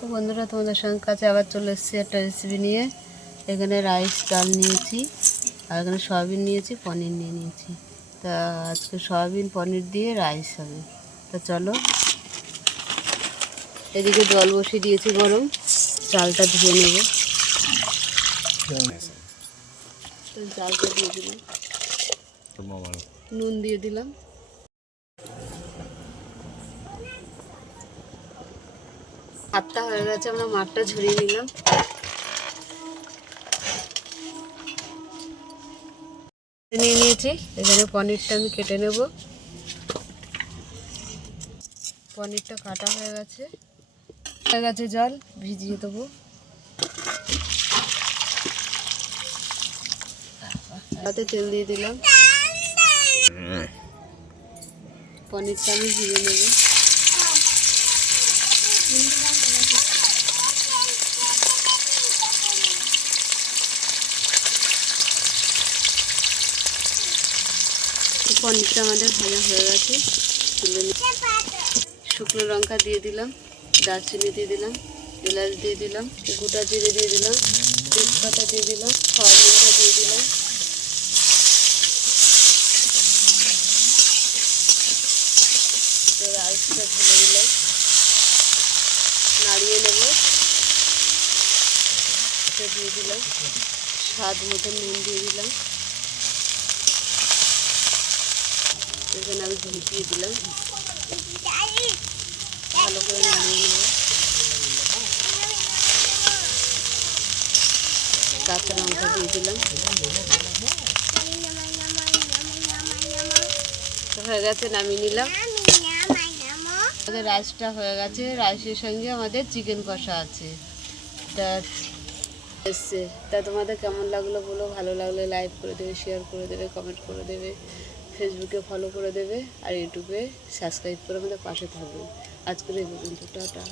তো বন্ধুরা, তোমাদের সঙ্গে কাছে আবার চলে এসেছি একটা রেসিপি নিয়ে। এখানে রাইস ডাল নিয়েছি, আর এখানে সয়াবিন নিয়েছি, পনির নিয়ে নিয়েছি। তা আজকে সয়াবিন পনির দিয়ে রাইস হবে। তা চলো, এদিকে জল বসিয়ে দিয়েছি গরম, চালটা ধুয়ে নেব। তো চালটা দিয়ে দিলাম, নুন দিয়ে দিলাম, ভাতটা হয়ে গেছে, আমরা মাঠটা ঝরিয়ে নিলাম। নিয়ে নিয়েছি, এখানে পনিরটা আমি কেটে নেব। পনিরটা কাটা হয়ে গেছে, জল ভিজিয়ে দেবো। তাতে তেল দিয়ে দিলাম, পনিরটা আমি ভিজে নেব। পনিরটা আমাদের ভাজা হয়ে গেছে, তুলে শুকনো লঙ্কা দিয়ে দিলাম, দারচিনি দিয়ে দিলাম, এলাচ দিয়ে দিলাম, গোটা জিরে দিয়ে দিলাম, তেজপাতা দিয়ে দিলাম, সয়াবিনটা দিয়ে দিলাম। রাইসটা ঢেলে দিলাম, নাড়িয়ে নেব। এটা দিয়ে দিলাম, স্বাদ মতো নুন দিয়ে দিলাম। এখানে আমি ঢুকিয়ে দিলাম, ভালো করে নাড়িয়ে নেব। কাঁচা লঙ্কা দিয়ে দিলাম, হয়ে গেছে, নামিয়ে নিলাম। আমাদের রাইসটা হয়ে গেছে, রাইসের সঙ্গে আমাদের চিকেন কষা আছে। তা এসছে, তা তোমাদের কেমন লাগলো বলো। ভালো লাগলে লাইক করে দেবে, শেয়ার করে দেবে, কমেন্ট করে দেবে, ফেসবুকে ফলো করে দেবে, আর ইউটিউবে সাবস্ক্রাইব করে আমাদের পাশে থাকবে। আজকের এই পর্যন্ত, টাটা।